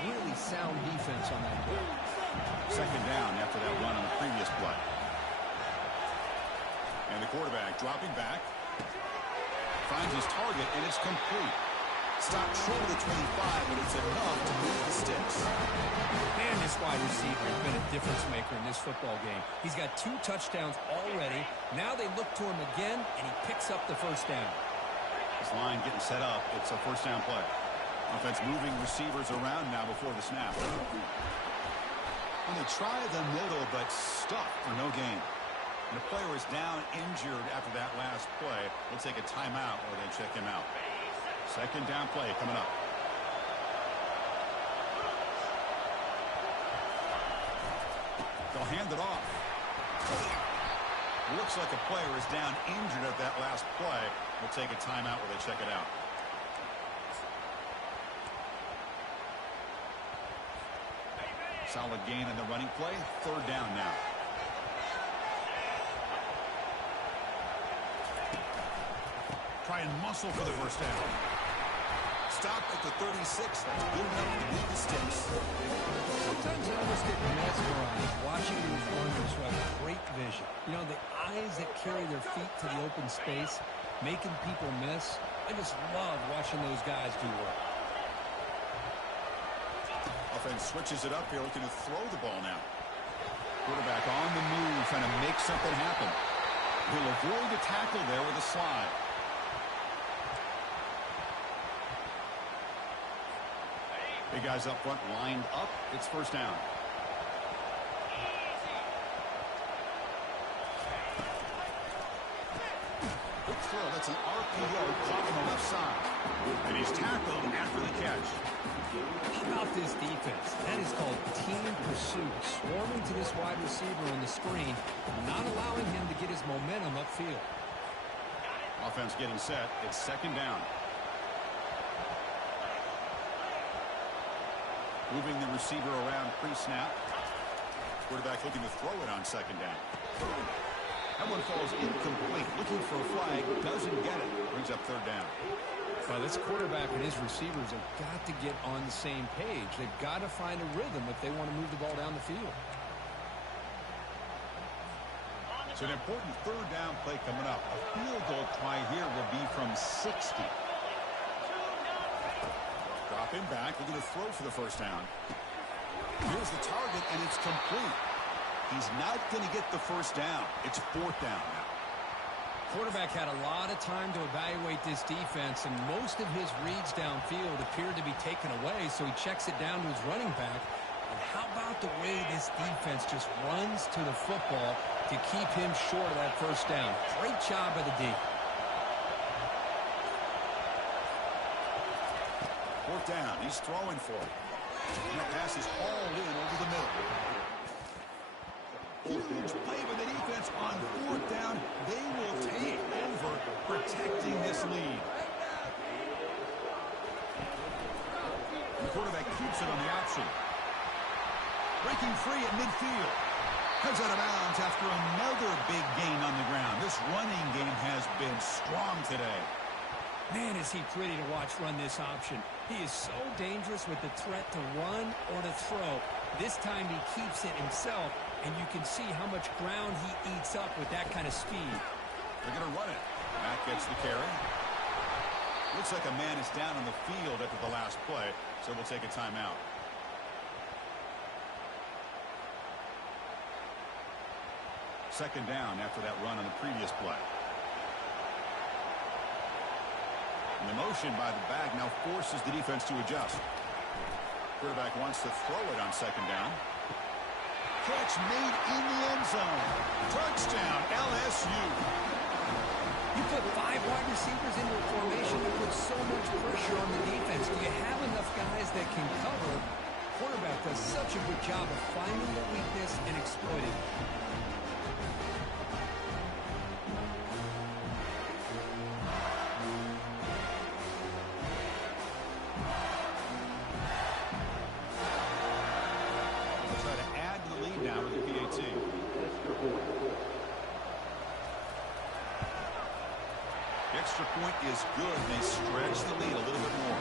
Really sound defense on that play. 2nd down after that run on the previous play. And the quarterback dropping back. Finds his target, and it's complete. Stopped short of the 25, but it's enough to move the sticks. Man, this wide receiver has been a difference maker in this football game. He's got 2 touchdowns already. Now they look to him again, and he picks up the 1st down. This line getting set up. It's a 1st down play. Offense moving receivers around now before the snap. And they try the middle, but stuck for no gain. And the player is down injured after that last play. We'll take a timeout while they check him out. 2nd down play coming up. They'll hand it off. Looks like a player is down injured at that last play. We'll take a timeout while they check it out. Solid gain in the running play. 3rd down now. Try and muscle for the 1st down. Stop at the 36. That's good enough to beat the sticks. Sometimes I almost get mesmerized watching these runners who have great vision. You know, the eyes that carry their feet to the open space, making people miss. I just love watching those guys do work. Offense switches it up here, looking to throw the ball now. Quarterback on the move, trying to make something happen. He'll avoid the tackle there with a slide. Big guys up front lined up. It's first down. Good throw. That's an RPO caught on the left side. And he's tackled after the catch. How about this defense? That is called team pursuit. Swarming to this wide receiver on the screen, not allowing him to get his momentum upfield. Offense getting set. It's second down. Moving the receiver around pre-snap. Quarterback looking to throw it on second down. That one falls incomplete. Looking for a flag. Doesn't get it. Brings up third down. Well, this quarterback and his receivers have got to get on the same page. They've got to find a rhythm if they want to move the ball down the field. So an important third down play coming up. A field goal try here will be from 60. Drop him back. Looking to throw for the first down. Here's the target, and it's complete. He's not going to get the first down. It's fourth down now. Quarterback had a lot of time to evaluate this defense, and most of his reads downfield appeared to be taken away, so he checks it down to his running back. And how about the way this defense just runs to the football to keep him short of that first down? Great job by the D. Fourth down. He's throwing for it. And that pass is hauled in over the middle. Huge play by the defense on fourth down. They will take over protecting this lead. The quarterback keeps it on the option. Breaking free at midfield. Comes out of bounds after another big gain on the ground. This running game has been strong today. Man, is he pretty to watch run this option. He is so dangerous with the threat to run or to throw. This time he keeps it himself, and you can see how much ground he eats up with that kind of speed. They're going to run it. Matt gets the carry. Looks like a man is down on the field after the last play, so we'll take a timeout. Second down after that run on the previous play. And the motion by the back now forces the defense to adjust. Quarterback wants to throw it on second down. Catch made in the end zone. Touchdown, LSU. You put 5 wide receivers into a formation that puts so much pressure on the defense. Do you have enough guys that can cover? Quarterback does such a good job of finding the weakness and exploiting it. Extra point is good. They stretch the lead a little bit more.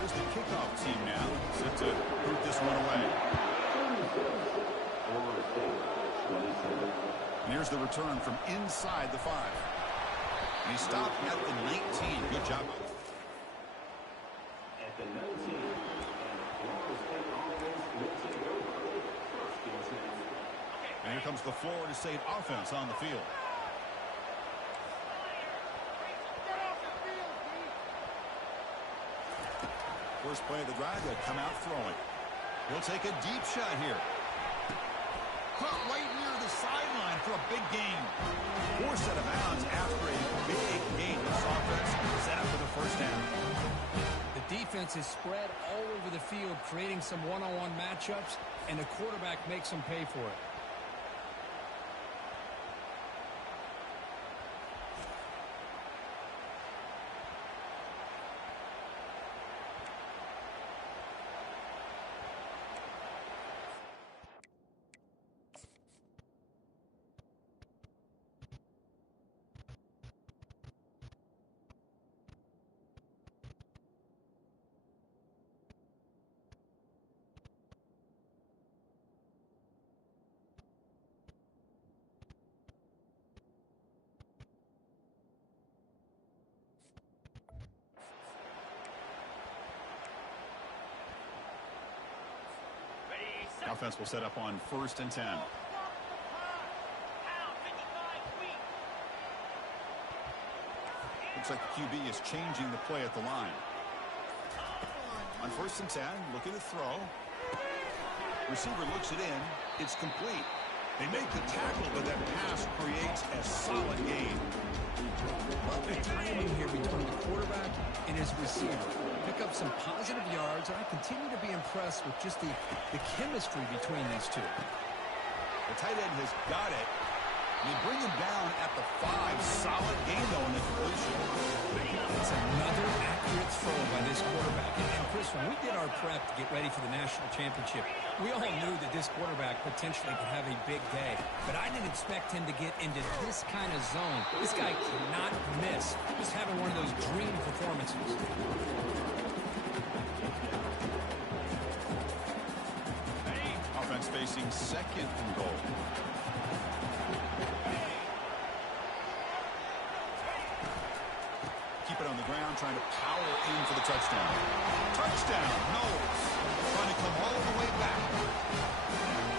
Here's the kickoff team now, set to root this one away. And here's the return from inside the 5. And he stopped at the 19. Good job. At the 19, and the Florida State offense will take over. First and 10. And here comes the Florida State offense on the field. First play of the drive, they'll come out throwing. He'll take a deep shot here. Caught right near the sideline for a big gain. Forced out of bounds after a big gain. This offense set up for the first down. The defense is spread all over the field, creating some one-on-one matchups, and the quarterback makes them pay for it. Offense will set up on 1st and 10. Looks like the QB is changing the play at the line. On 1st and 10, looking to throw. Receiver looks it in. It's complete. They make the tackle, but that pass creates a solid gain. Love the timing here between the quarterback and his receiver. Pick up some positive yards, and I continue to be impressed with just the chemistry between these two. The tight end has got it. They bring him down at the 5. Solid gain, though, in the completion. It's another accurate throw by this quarterback. And Chris, when we did our prep to get ready for the national championship, we all knew that this quarterback potentially could have a big day. But I didn't expect him to get into this kind of zone. This guy cannot miss. Just having one of those dream performances. Offense facing 2nd and goal. Keep it on the ground, trying to power in for the touchdown. Touchdown, Knowles. Trying to come all the way back.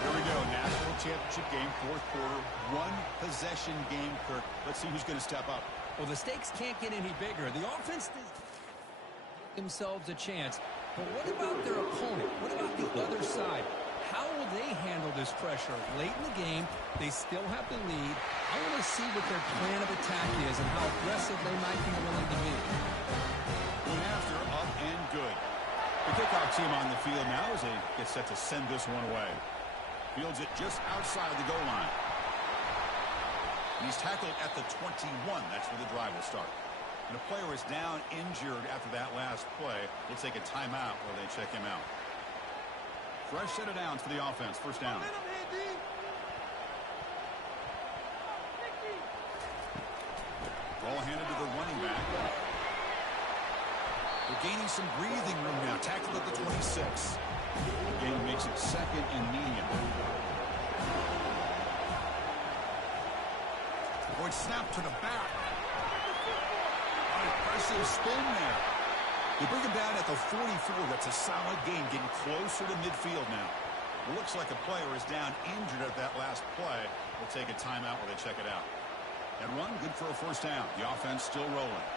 Here we go, national championship game, 4th quarter. 1-possession game, Kirk. Let's see who's going to step up. Well, the stakes can't get any bigger. The offense themselves a chance. But what about their opponent? What about the other side? How will they handle this pressure? Late in the game, they still have the lead. I want to see what their plan of attack is and how aggressive they might be willing to be. Going after, up and good. The kickoff team on the field now as they get set to send this one away. Fields it just outside the goal line. And he's tackled at the 21. That's where the drive will start. And a player is down injured after that last play. We'll take a timeout while they check him out. Fresh set of downs for the offense. 1st down. Ball handed to the running back. They're gaining some breathing room now. Tackled at the 26. The game makes it 2nd and medium. Boy, snap to the back. Impressive spin there. They bring him down at the 44. That's a solid gain, getting closer to midfield now. It looks like a player is down injured at that last play. We'll take a timeout while they check it out. And run, good for a 1st down. The offense still rolling.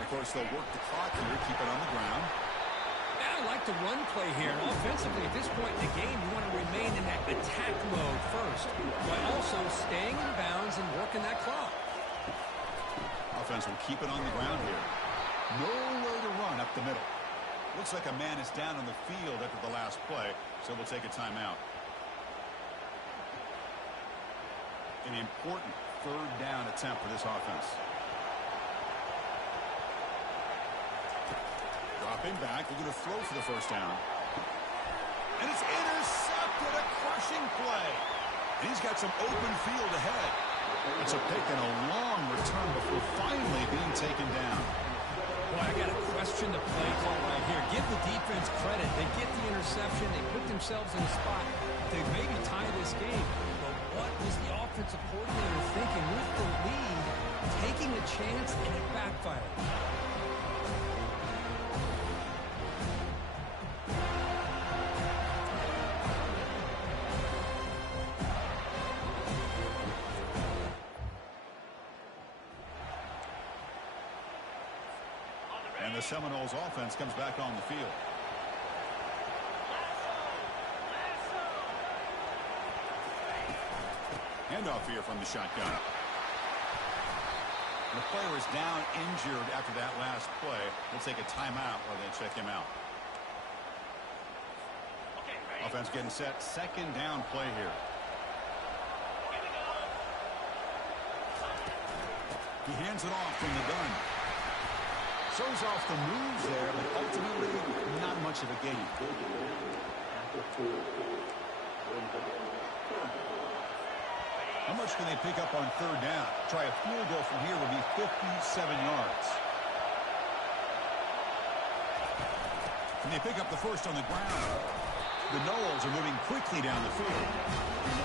And of course, they'll work the clock here, keep it on the ground. Yeah, I like the run play here. And offensively, at this point in the game, you want to remain in that attack mode first, while also staying in bounds and working that clock. Offense will keep it on the ground here. Nowhere to run up the middle. Looks like a man is down on the field after the last play, so we'll take a timeout. An important 3rd down attempt for this offense. Dropping back, looking to throw for the 1st down. And it's intercepted, a crushing play. And he's got some open field ahead. It's a pick and a long return before finally being taken down. Boy, I got to question the play call right here. Give the defense credit. They get the interception. They put themselves in a spot to maybe tie this game. But what was the offensive coordinator thinking with the lead, taking a chance, and it backfired? And the Seminoles offense comes back on the field. Handoff here from the shotgun. The player is down injured after that last play. We'll take a timeout while they check him out. Offense getting set. 2nd down play here. He hands it off from the gun. Shows off the moves there, but ultimately not much of a gain. How much can they pick up on 3rd down? Try a field goal from here would be 57 yards. And they pick up the 1st on the ground. The Noles are moving quickly down the field.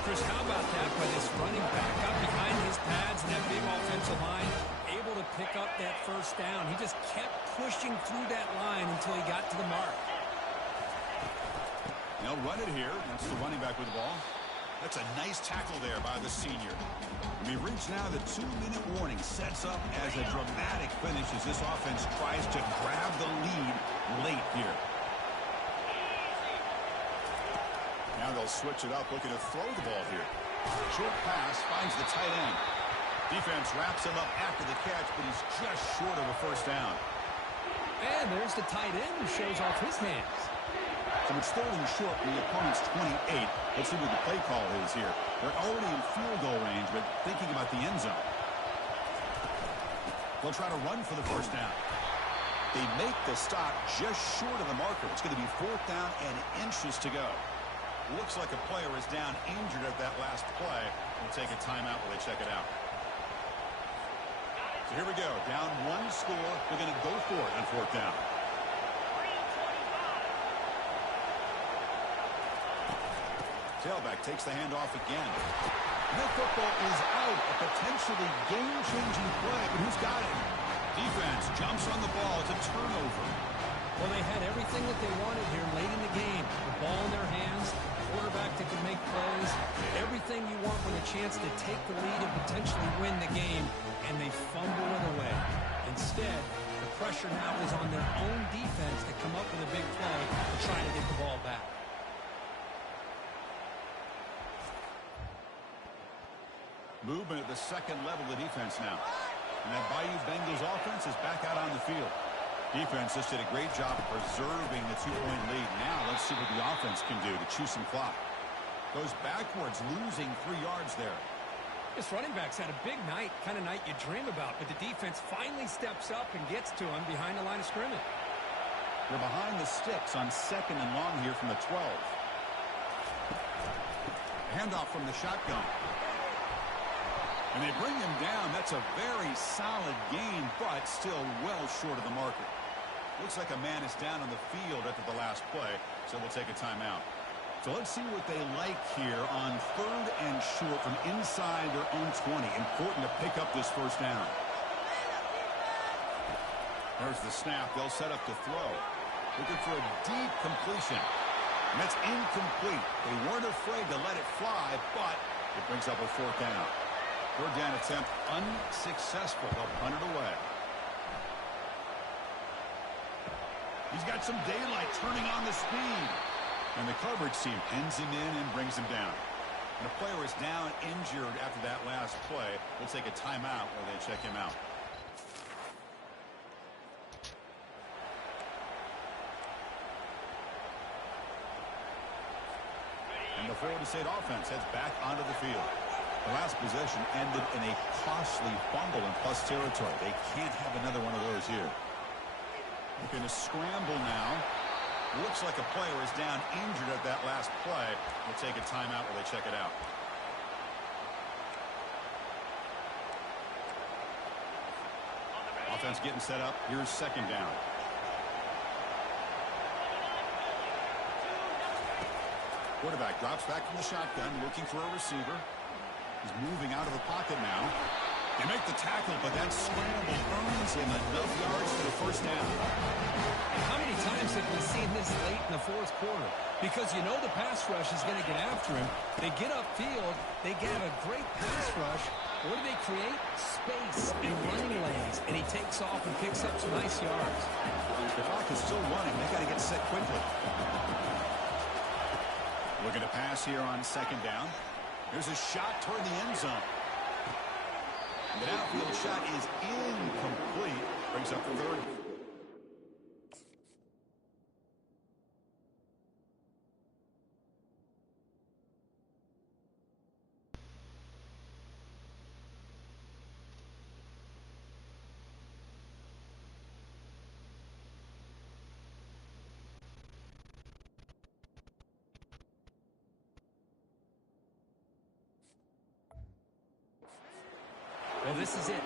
Chris, how about that by this running back up behind his pads and that big offensive line, able to pick up that 1st down. He just kept pushing through that line until he got to the mark. They'll run it here. That's the running back with the ball. That's a nice tackle there by the senior. We've reached now the 2-minute warning. Sets up as a dramatic finish as this offense tries to grab the lead late here. Now they'll switch it up, looking to throw the ball here. Short pass finds the tight end. Defense wraps him up after the catch, but he's just short of a first down. And there's the tight end who shows off his hands. So it's third and short from the opponent's 28. Let's see what the play call is here. They're already in field goal range, but thinking about the end zone. They'll try to run for the first down. They make the stop just short of the marker. It's going to be fourth down and inches to go. Looks like a player is down injured at that last play. We'll take a timeout while they check it out. So here we go. Down one score. They're going to go for it on fourth down. Tailback takes the handoff again. And that football is out. A potentially game-changing play, but who's got it? Defense jumps on the ball. It's a turnover. Well, they had everything that they wanted here late in the game. The ball in their hands, quarterback that can make plays, everything you want with a chance to take the lead and potentially win the game, and they fumble it away. Instead, the pressure now is on their own defense to come up with a big play to try to get the ball back. Movement at the second level of defense now. And that Bayou Bengals offense is back out on the field. Defense just did a great job of preserving the 2-point lead. Now let's see what the offense can do to chew some clock. Goes backwards, losing 3 yards there. This running back's had a big night, kind of night you dream about, but the defense finally steps up and gets to him behind the line of scrimmage. They're behind the sticks on second and long here from the 12. Handoff from the shotgun. And they bring him down. That's a very solid gain, but still well short of the marker. Looks like a man is down on the field after the last play, so we'll take a timeout. So let's see what they like here on third and short from inside their own 20. Important to pick up this first down. There's the snap. They'll set up to throw. Looking for a deep completion. And that's incomplete. They weren't afraid to let it fly, but it brings up a fourth down. Third down attempt unsuccessful. They'll punt it away. He's got some daylight turning on the speed. And the coverage team pins him in and brings him down. And the player is down injured after that last play. We'll take a timeout while they check him out. And the Florida State offense heads back onto the field. The last possession ended in a costly fumble in plus territory. They can't have another one of those here. Looking to scramble now. Looks like a player is down injured at that last play. We'll take a timeout while they check it out. Offense getting set up. Here's second down. Quarterback drops back from the shotgun, looking for a receiver. He's moving out of the pocket now. They make the tackle, but that scramble earns him enough yards for the first down. How many times have we seen this late in the fourth quarter? Because you know the pass rush is going to get after him. They get upfield. They get a great pass rush. What do they create? Space and running lanes. And he takes off and picks up some nice yards. The clock is still running. They got to get set quickly. Looking to pass here on second down. There's a shot toward the end zone. The outfield shot is incomplete. Brings up the third. Well, this is it.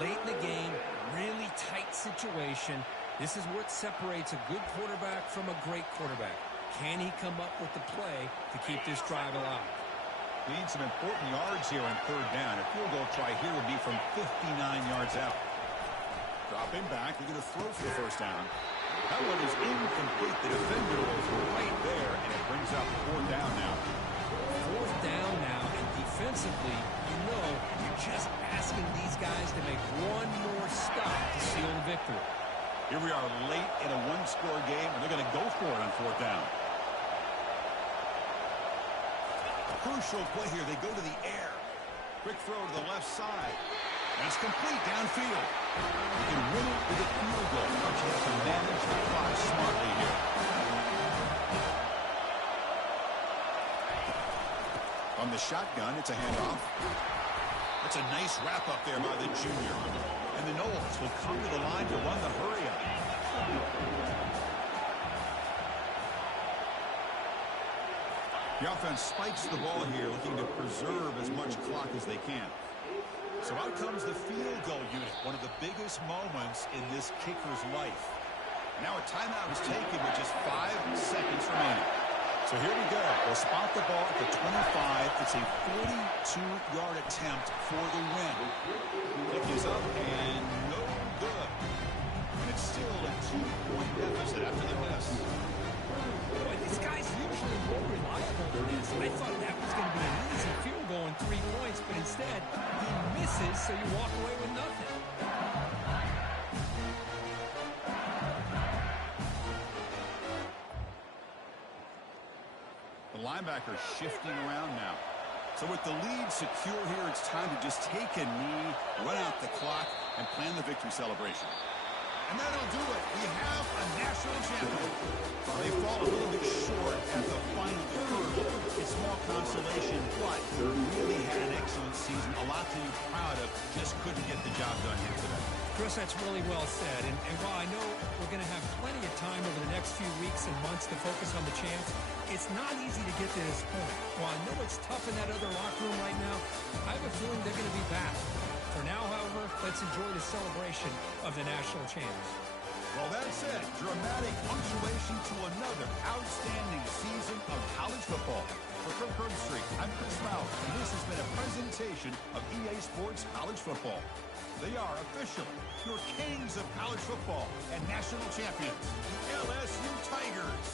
Late in the game, really tight situation. This is what separates a good quarterback from a great quarterback. Can he come up with the play to keep this drive alive? We need some important yards here on third down. A field goal try here would be from 59 yards out. Dropping back, looking to throw for the first down. That one is incomplete. The defender was right there, and it brings up fourth down now. Fourth down defensively, you know you're just asking these guys to make one more stop to seal the victory. Here we are late in a one-score game, and they're going to go for it on fourth down. A crucial play here. They go to the air. Quick throw to the left side. That's complete downfield. You can win it with a field goal, but you have to manage the clock smartly here. On the shotgun, it's a handoff. That's a nice wrap up there by the junior. And the Noles will come to the line to run the hurry-up. The offense spikes the ball here, looking to preserve as much clock as they can. So out comes the field goal unit, one of the biggest moments in this kicker's life. Now a timeout is taken with just 5 seconds remaining. So here we go. They'll spot the ball at the 25. It's a 42-yard attempt for the win. Kick is up and no good. And it's still a 2-point deficit after the miss. Boy, this guy's usually more reliable than this. I thought that was going to be an easy field goal in 3 points, but instead he misses, so you walk away with nothing. The linebacker shifting around now. So with the lead secure here, it's time to just take a knee, run out the clock, and plan the victory celebration. And that'll do it. We have a national champion. They fall a little bit short at the final hurdle. It's small consolation, but really had an excellent season. A lot to be proud of. Just couldn't get the job done here today. Chris, that's really well said. And while I know we're going to have plenty of time over the next few weeks and months to focus on the champs, it's not easy to get to this point. While I know it's tough in that other locker room right now, I have a feeling they're going to be back. For now, however, let's enjoy the celebration of the national champs. Well, that's it. Dramatic punctuation to another outstanding season of college football. For Kirk Herbstreit, I'm Chris Maurer, and this has been a presentation of EA Sports College Football. They are officially your kings of college football and national champions, the LSU Tigers.